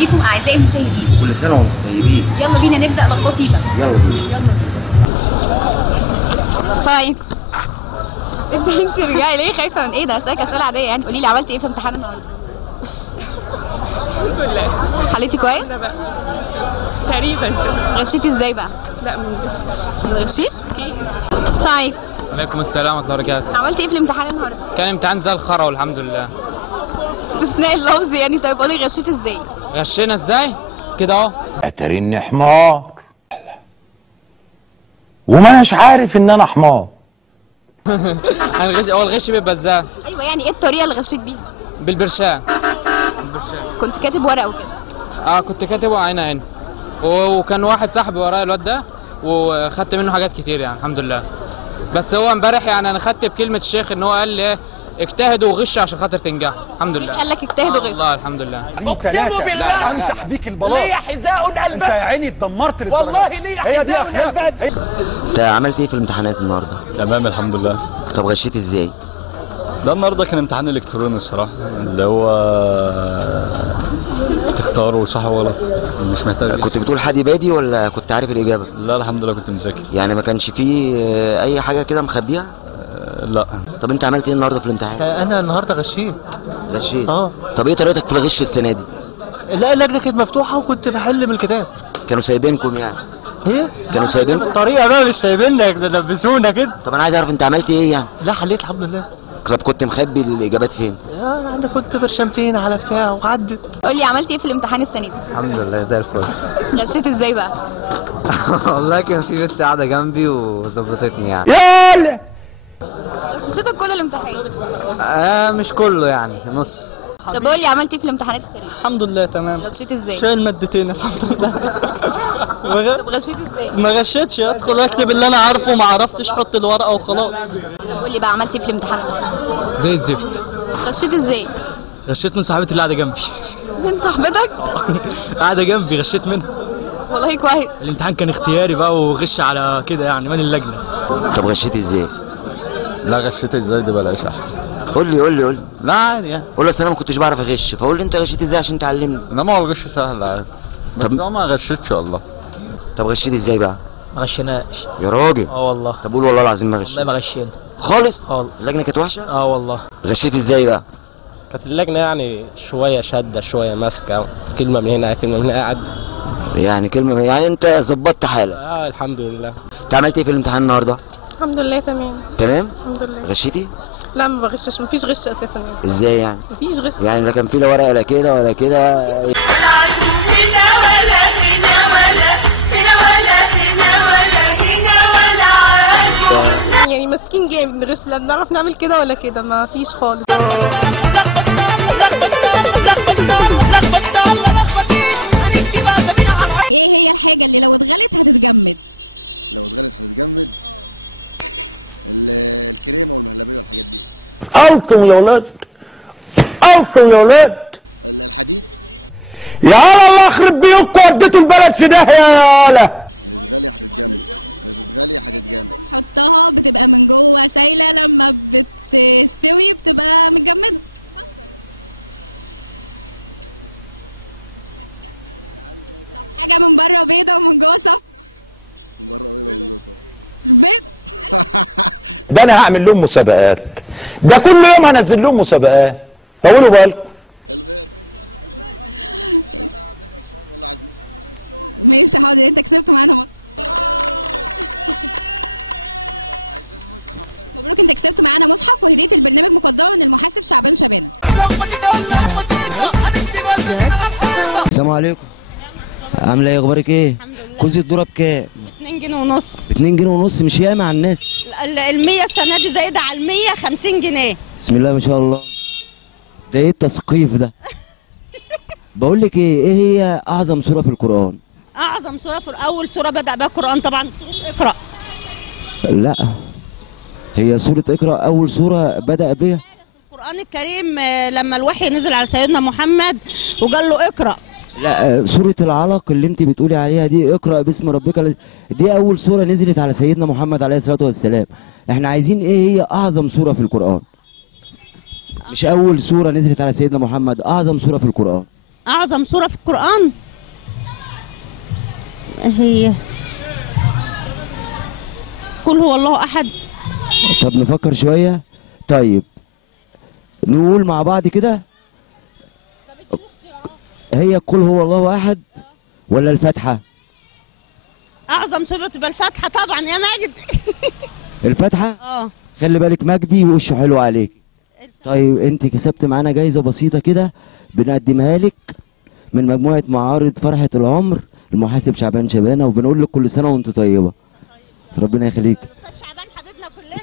بيكم اعزائي المشاهدين. كل سنه وانتم طيبين. يلا بينا نبدا لخبطيطه. يلا بينا. يلا بينا. صاي انت رجعي ليه خايفه من ايه؟ ده اسالك اسئله عاديه يعني. قولي لي عملتي ايه في امتحان النهارده؟ الحمد لله. حليتي كويس؟ لا بقى تقريبا. غشيتي ازاي بقى؟ لا ما بغشش. ما غشيش؟ صاي عليكم السلام ورحمة الله وبركاته. عملتي ايه في الامتحان النهارده؟ كان امتحان زي الخرا والحمد لله. استثناء اللفظ يعني. طيب قولي غشيتي ازاي؟ غشينا ازاي؟ كده اهو. اتريني حمار وما اناش عارف ان انا حمار. هو الغش بيبقى ازاي؟ ايوه يعني ايه الطريقه اللي غشيت بيها؟ بالبرشام. كنت كاتب ورقه وكده؟ كنت كاتبه عين عين. وكان واحد صاحبي ورايا الواد ده وخدت منه حاجات كتير يعني الحمد لله. بس هو امبارح يعني انا خدت بكلمة الشيخ ان هو قال لي اجتهدوا وغشوا عشان خاطر تنجح الحمد لله. قال لك اجتهدوا وغشوا؟ والله الحمد لله. اقسم بالله امسح بيك البلاط. ليا حذاء البس. انت يا عيني اتدمرت للدرجه والله ليا حذاء البس. انت عملت ايه في الامتحانات النهارده؟ تمام الحمد لله. طب غشيت ازاي؟ ده النهارده كان امتحان الكتروني الصراحه اللي هو تختاروا صح وغلط مش محتاج. كنت بتقول حدي بادي ولا كنت عارف الاجابه؟ لا الحمد لله كنت مذاكر. يعني ما كانش فيه اي حاجه كده مخبيها؟ لا. طب انت عملت ايه النهارده في الامتحان؟ انا النهارده غشيت. غشيت؟ طب ايه طريقتك في الغش السنه دي؟ لا اللجنه كانت مفتوحه وكنت بحل من الكتاب. كانوا سايبينكم يعني؟ ايه؟ كانوا سايبينكم؟ الطريقه بقى مش سايبيننا لبسونا كده. طب انا عايز اعرف انت عملت ايه يعني؟ لا حليت الحمد لله. طب كنت مخبي الاجابات فين؟ انا كنت برشمتين على بتاع وعدت. قولي عملتي ايه في الامتحان السنه دي؟ الحمد لله زي الفل. غشيت ازاي بقى؟ والله كان في بنت قاعده جنبي وظبطتني يعني. يلا غشيتك كل الامتحان؟ مش كله يعني نص. طب قولي عملتي ايه في الامتحانات السنه دي؟ الحمد لله تمام. غشيت ازاي؟ شايل مادتين الحمد لله. طب غشيت ازاي؟ ما غشيتش، ادخل اكتب اللي انا عارفه ما عرفتش حط الورقه وخلاص. طب قولي بقى عملتي ايه في الامتحان النهارده؟ زي الزفت. غشيت ازاي؟ غشيت من صاحبتي اللي قاعده جنبي. من صاحبتك؟ قاعده جنبي غشيت منها. والله كويس. الامتحان كان اختياري بقى وغش على كده يعني من اللجنه. طب غشيت ازاي؟ لا غشيت ازاي دي بلاش احسن. قول لي. لا عادي يعني. قول له اصل انا ما كنتش بعرف اغش، فقول لي انت غشيت ازاي عشان تعلمني. انما هو الغش سهل عادي. بس هو ما غشيتش والله. طب غشيت ازاي بقى؟ ما غشيناش يا راجل. والله. طب قول والله العظيم ما غشيت. والله ما غشينا خالص؟ خالص. اللجنه كانت وحشه؟ والله. غشيت ازاي بقى؟ كانت اللجنه يعني شويه شاده شويه ماسكه كلمه من هنا كلمه من هنا قاعد. يعني كلمه يعني انت ظبطت حالك؟ الحمد لله. انت عملت ايه في الامتحان النهارده؟ الحمد لله تمام. تمام؟ الحمد لله. غشيتي؟ لا ما بغشش مفيش غش اساسا يعني. ازاي يعني؟ مفيش غش. يعني لا كان في لا ورقه لا كده ولا كده. يعني ماسكين جامد نغش، لا بنعرف نعمل كده ولا كده، ما فيش خالص. ألطم يا ولاد، ألطم يا ولاد. يا هلا الله يخرب بيوتكم وديتوا البلد في داهية يا هلا. ده انا هعمل لهم مسابقات، ده كل يوم هنزل لهم مسابقات. طولوا بالكم. السلام عليكم. عامله ايه؟ اخبارك ايه؟ الحمد لله. كوز الذره بكام؟ 2 جنيه ونص. 2 جنيه ونص مش ياما على الناس. ال 100 السنه دي زايده على ال 100 50 جنيه. بسم الله ما شاء الله. ده ايه التثقيف ده؟ بقول لك ايه هي اعظم سوره في القران؟ اعظم سوره في اول سوره بدا بها القران طبعا سوره اقرا. لا هي سوره اقرا اول سوره بدا بها القران الكريم لما الوحي نزل على سيدنا محمد وقال له اقرا. لا سورة العلق اللي انت بتقولي عليها دي اقرأ باسم ربك دي أول سورة نزلت على سيدنا محمد عليه الصلاة والسلام. احنا عايزين ايه هي أعظم سورة في القرآن؟ مش أول سورة نزلت على سيدنا محمد، أعظم سورة في القرآن. اعظم سوره في القران هي قل هو الله احد. طب نفكر شويه. طيب نقول مع بعض كده، هي قل هو الله احد ولا الفاتحه؟ اعظم سوره تبقى الفاتحه طبعا يا ماجد. الفاتحه؟ خلي بالك مجدي وشه حلو عليك. طيب انت كسبت معانا جايزه بسيطه كده بنقدمها لك من مجموعه معارض فرحه العمر المحاسب شعبان شبانه، وبنقول لك كل سنه وانت طيبه. ربنا يخليك.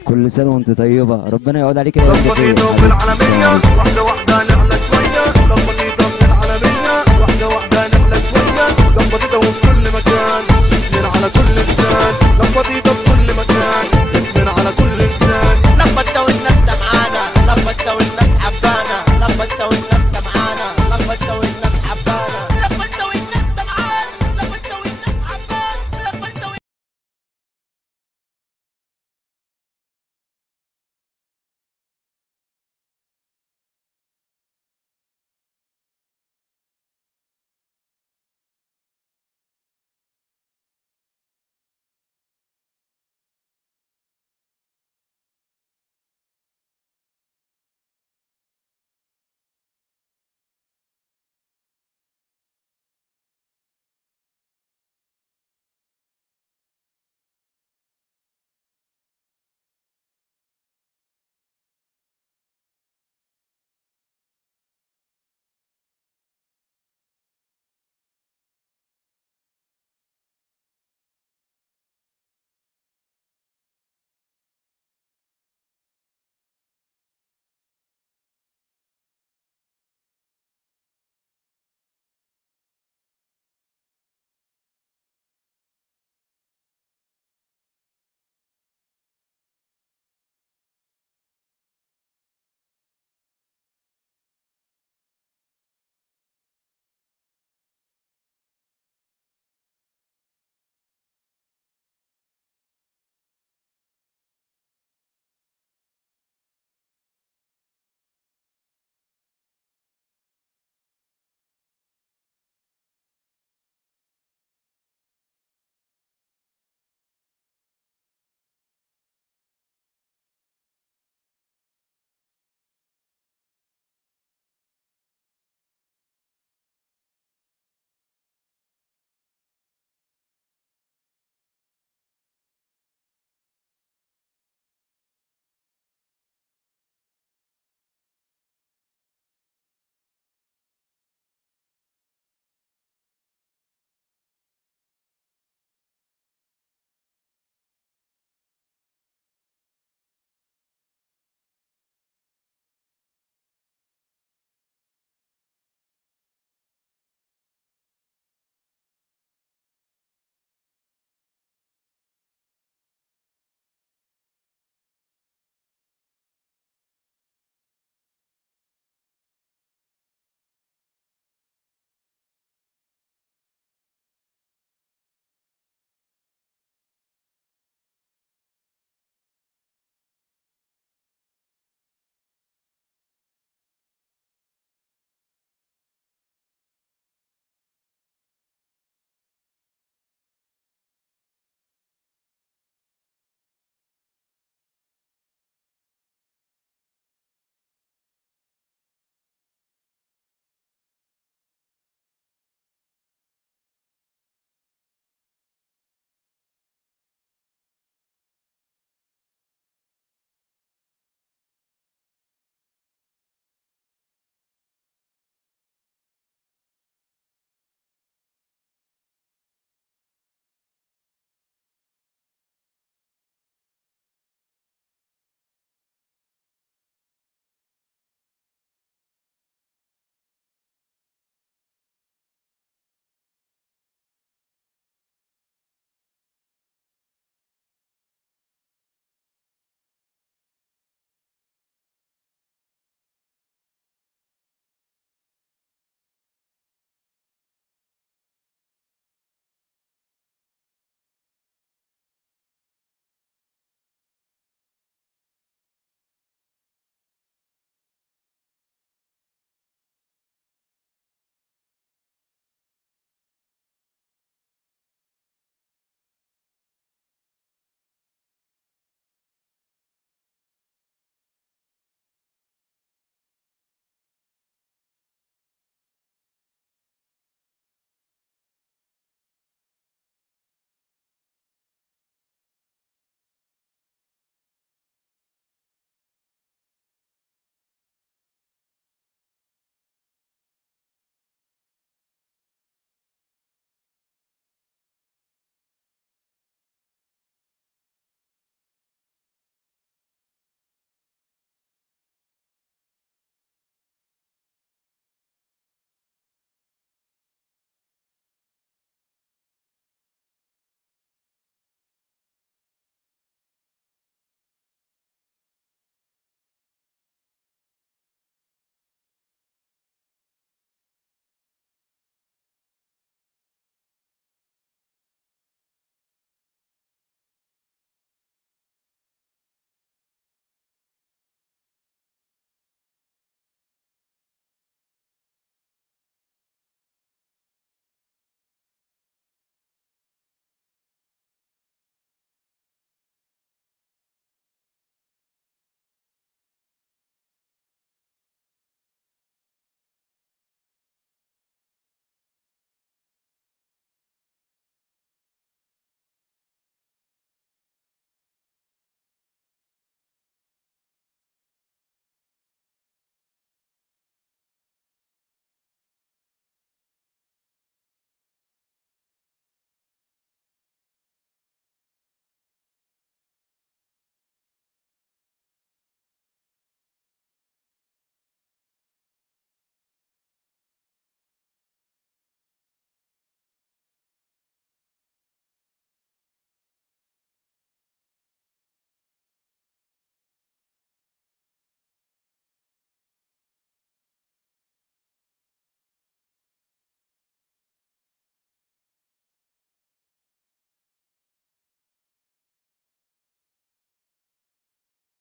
كل سنه وانت طيبه، ربنا يعود عليك ايام كتير. في العالميه واحده واحده نعلى شويه، لمبطيطه في العالميه واحده واحده نعلى شويه، لمبطيطه وفي كل مكان تسند على كل لسان.